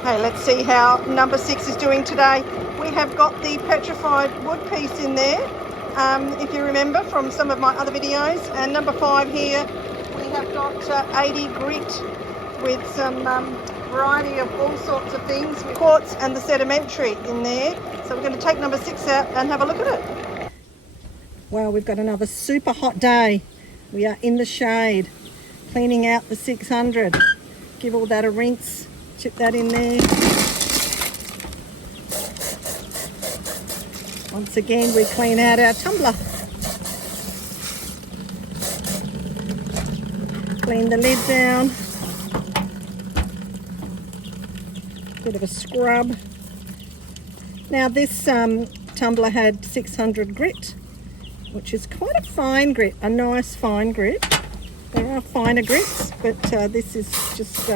Okay, let's see how number 6 is doing today. We have got the petrified wood piece in there, if you remember from some of my other videos. And number 5 here, we have got 80 grit with some variety of all sorts of things, with quartz and the sedimentary in there. So we're going to take number 6 out and have a look at it. Well, we've got another super hot day. We are in the shade, cleaning out the 600. Give all that a rinse, chip that in there. Once again, we clean out our tumbler. Clean the lid down. Bit of a scrub. Now this tumbler had 600 grit, which is quite a fine grit, a nice fine grit. There are finer grits, but this is just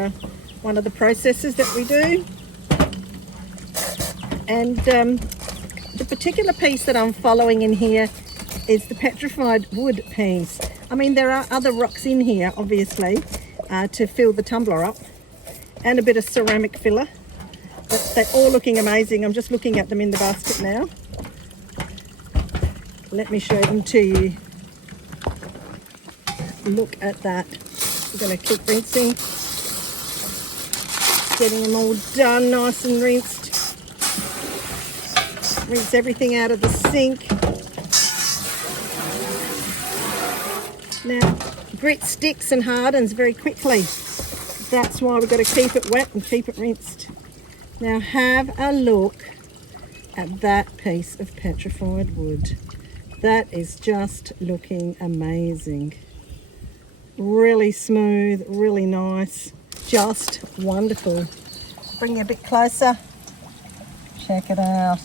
one of the processes that we do. And the particular piece that I'm following in here is the petrified wood piece. I mean, there are other rocks in here, obviously, to fill the tumbler up, and a bit of ceramic filler. But they're all looking amazing. I'm just looking at them in the basket now. Let me show them to you. Look at that. We're going to keep rinsing, getting them all done, nice and rinsed. Rinse everything out of the sink. Now, grit sticks and hardens very quickly. That's why we've got to keep it wet and keep it rinsed. Now have a look at that piece of petrified wood. That is just looking amazing. Really smooth, really nice, just wonderful. Bring you a bit closer. Check it out.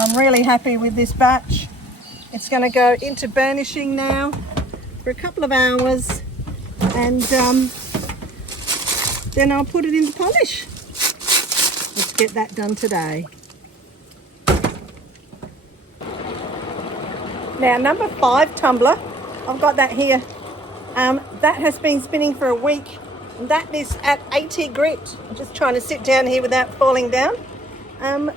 I'm really happy with this batch. It's going to go into burnishing now for a couple of hours, and then I'll put it into polish. Let's get that done today. Now number 5 tumbler, I've got that here. That has been spinning for a week. That is at 80 grit. I'm just trying to sit down here without falling down.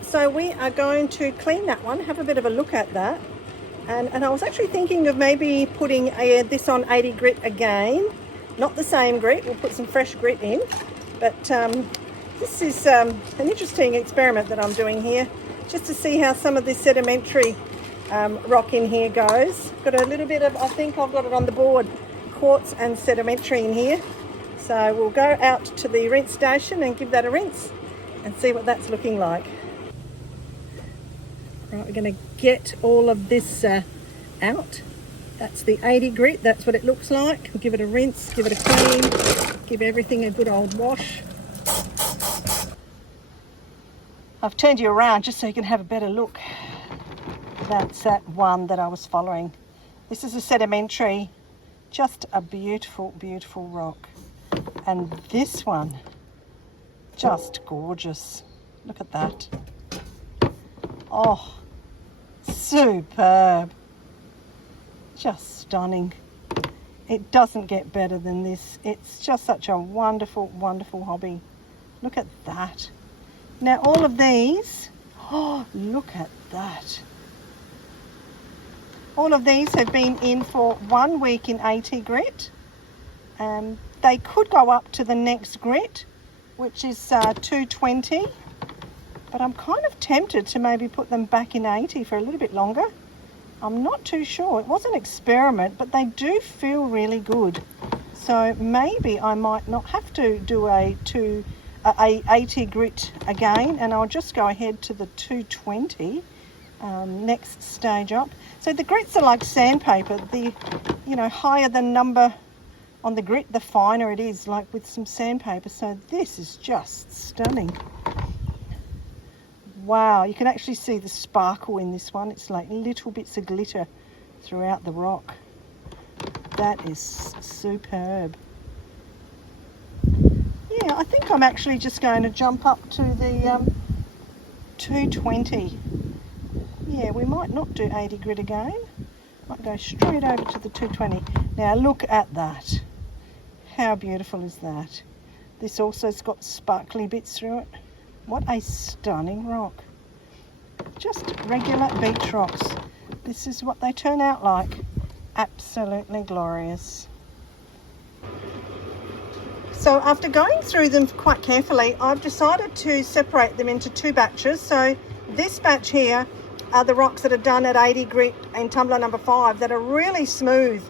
So we are going to clean that one, have a bit of a look at that. And I was actually thinking of maybe putting this on 80 grit again. Not the same grit, we'll put some fresh grit in. But this is an interesting experiment that I'm doing here, just to see how some of this sedimentary rock in here goes. Got a little bit of, I think I've got it on the board, quartz and sedimentary in here. So we'll go out to the rinse station and give that a rinse and see what that's looking like. Right, we're going to get all of this out. That's the 80 grit, that's what it looks like. We'll give it a rinse, give it a clean, give everything a good old wash. I've turned you around just so you can have a better look. That's that one that I was following. This is a sedimentary, just a beautiful, beautiful rock. And this one, just gorgeous. Look at that. Oh, superb. Just stunning. It doesn't get better than this. It's just such a wonderful, wonderful hobby. Look at that. Now all of these, oh, look at that. All of these have been in for 1 week in 80 grit. They could go up to the next grit, which is 220. But I'm kind of tempted to maybe put them back in 80 for a little bit longer. I'm not too sure. It was an experiment, but they do feel really good. So maybe I might not have to do a 80 grit again, and I'll just go ahead to the 220 next stage up. So the grits are like sandpaper. The higher the number on the grit, the finer it is, like with some sandpaper. So this is just stunning. Wow, you can actually see the sparkle in this one. It's like little bits of glitter throughout the rock. That is superb. Yeah, I think I'm actually just going to jump up to the 220. Yeah, we might not do 80 grit again. Might go straight over to the 220. Now look at that. How beautiful is that? This also's got sparkly bits through it. What a stunning rock. Just regular beach rocks. This is what they turn out like. Absolutely glorious. So after going through them quite carefully, I've decided to separate them into two batches. So this batch here are the rocks that are done at 80 grit in tumbler number 5 that are really smooth.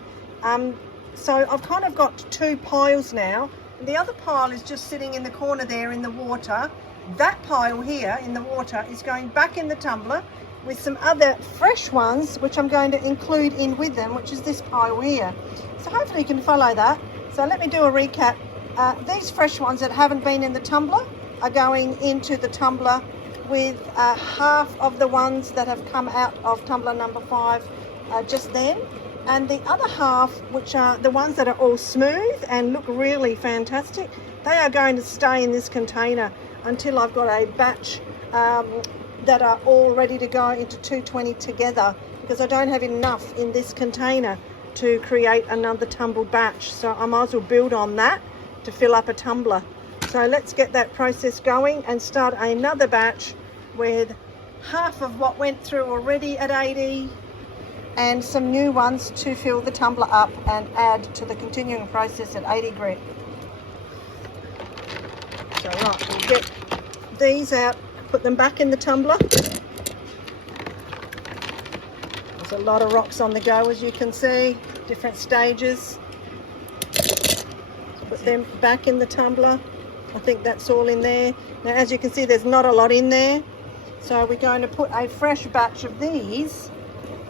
So I've kind of got two piles now. The other pile is just sitting in the corner there in the water. That pile here in the water is going back in the tumbler with some other fresh ones, which I'm going to include in with them, which is this pile here. So hopefully you can follow that. So let me do a recap. These fresh ones that haven't been in the tumbler are going into the tumbler with half of the ones that have come out of tumbler number 5 just then. And the other half, which are the ones that are all smooth and look really fantastic, they are going to stay in this container until I've got a batch that are all ready to go into 220 together, because I don't have enough in this container to create another tumbled batch. So I might as well build on that to fill up a tumbler. So let's get that process going and start another batch with half of what went through already at 80 and some new ones to fill the tumbler up and add to the continuing process at 80 grit. So right, we'll get these out, put them back in the tumbler. There's a lot of rocks on the go, as you can see, different stages. Put them back in the tumbler. I think that's all in there. Now, as you can see, there's not a lot in there. So we're going to put a fresh batch of these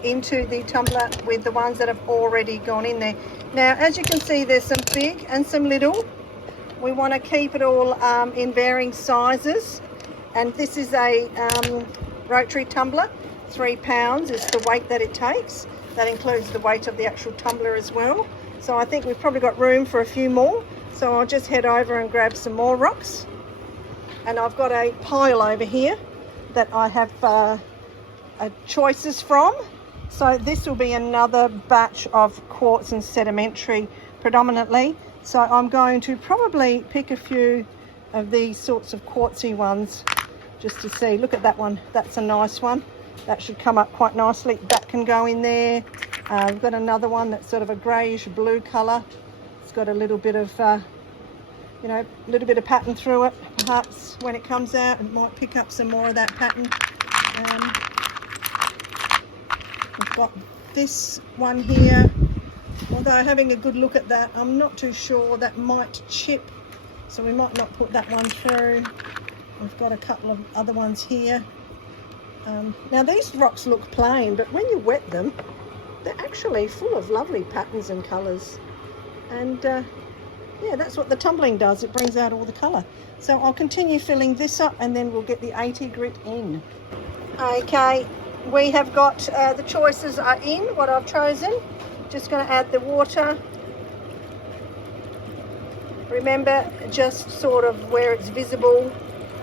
into the tumbler with the ones that have already gone in there. Now, as you can see, there's some big and some little. We want to keep it all in varying sizes. And this is a rotary tumbler. 3 pounds is the weight that it takes. That includes the weight of the actual tumbler as well. So I think we've probably got room for a few more. So I'll just head over and grab some more rocks. And I've got a pile over here that I have choices from. So this will be another batch of quartz and sedimentary predominantly. So I'm going to probably pick a few of these sorts of quartzy ones just to see. Look at that one. That's a nice one. That should come up quite nicely. That can go in there. We've got another one that's sort of a greyish blue colour. It's got a little bit of, you know, a little bit of pattern through it. Perhaps when it comes out, it might pick up some more of that pattern. We've got this one here. Although having a good look at that, I'm not too sure. That might chip, so we might not put that one through. We've got a couple of other ones here. Now these rocks look plain, but when you wet them, they're actually full of lovely patterns and colours. And yeah, that's what the tumbling does. It brings out all the colour. So I'll continue filling this up and then we'll get the 80 grit in. Okay, we have got the choices are in, what I've chosen. Just going to add the water. Remember, just sort of where it's visible,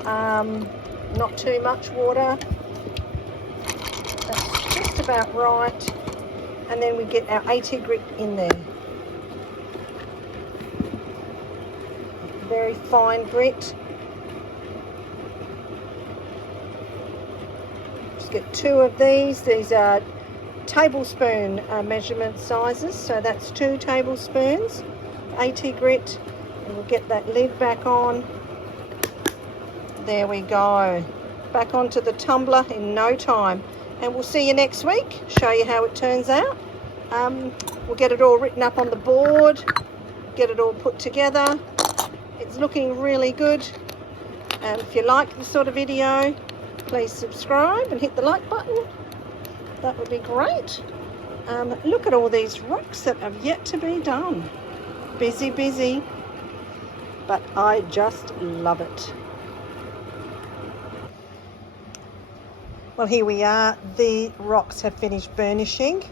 not too much water. That's just about right. And then we get our 80 grit in there. Very fine grit. Just get 2 of these. These are tablespoon measurement sizes, so that's 2 tablespoons, 80 grit, and we'll get that lid back on. There we go, back onto the tumbler in no time, and we'll see you next week, show you how it turns out. We'll get it all written up on the board, get it all put together. It's looking really good. If you like this sort of video, please subscribe and hit the like button. That would be great. Look at all these rocks that have yet to be done. Busy, busy, but I just love it. Well, here we are. The rocks have finished burnishing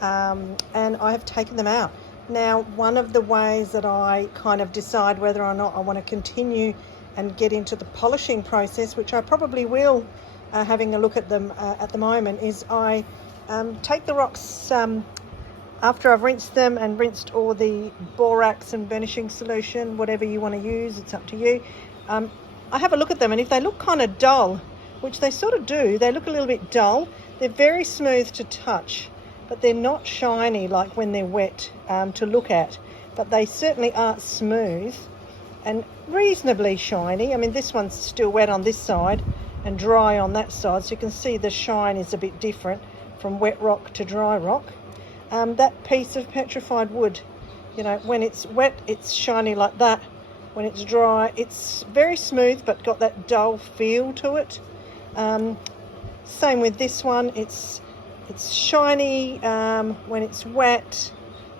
and I have taken them out. Now, one of the ways that I kind of decide whether or not I want to continue and get into the polishing process, which I probably will, having a look at them at the moment, is I take the rocks after I've rinsed them and rinsed all the borax and burnishing solution, whatever you want to use, it's up to you. I have a look at them, and if they look kind of dull, which they sort of do, they look a little bit dull. They're very smooth to touch, but they're not shiny like when they're wet to look at. But they certainly are smooth and reasonably shiny. I mean, this one's still wet on this side and dry on that side, so you can see the shine is a bit different from wet rock to dry rock. That piece of petrified wood, you know, when it's wet, it's shiny like that. When it's dry, it's very smooth, but got that dull feel to it. Same with this one. It's shiny when it's wet,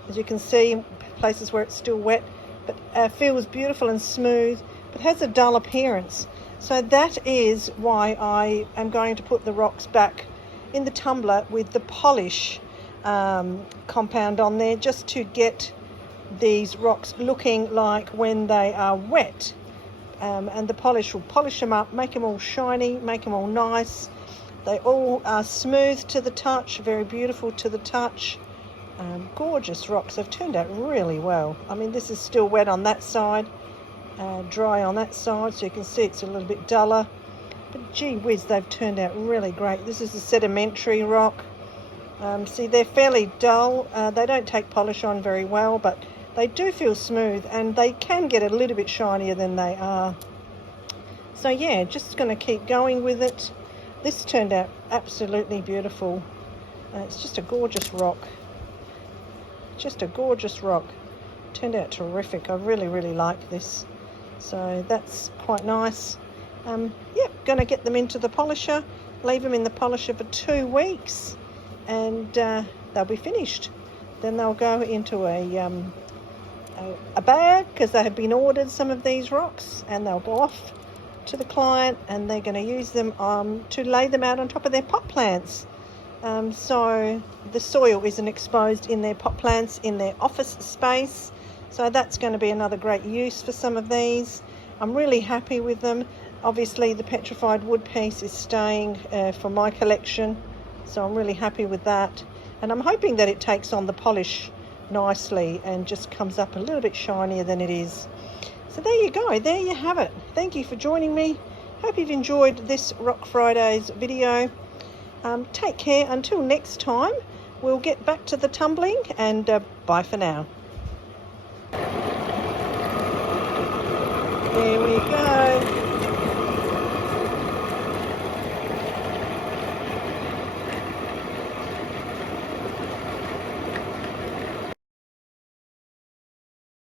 as you can see, in places where it's still wet, but feels beautiful and smooth, but has a dull appearance. So that is why I am going to put the rocks back in the tumbler with the polish compound on there, just to get these rocks looking like when they are wet, and the polish will polish them up, make them all shiny, make them all nice. They all are smooth to the touch, very beautiful to the touch. Gorgeous rocks. They've turned out really well. I mean, this is still wet on that side, dry on that side, so you can see it's a little bit duller, but gee whiz, they've turned out really great. This is a sedimentary rock. See, they're fairly dull. They don't take polish on very well, but they do feel smooth, and they can get a little bit shinier than they are. So yeah, just going to keep going with it. This turned out absolutely beautiful. It's just a gorgeous rock. Just a gorgeous rock. Turned out terrific. I really, really like this. So that's quite nice. Yeah, going to get them into the polisher, leave them in the polisher for 2 weeks, and they'll be finished. Then they'll go into a bag, because they have been ordered, some of these rocks, and they'll go off to the client, and they're going to use them to lay them out on top of their pot plants. So the soil isn't exposed in their pot plants in their office space. So that's going to be another great use for some of these. I'm really happy with them. Obviously the petrified wood piece is staying for my collection, so I'm really happy with that. And I'm hoping that it takes on the polish nicely and just comes up a little bit shinier than it is. So there you go, there you have it. Thank you for joining me. Hope you've enjoyed this Rock Fridays video. Take care until next time. We'll get back to the tumbling, and bye for now. There we go.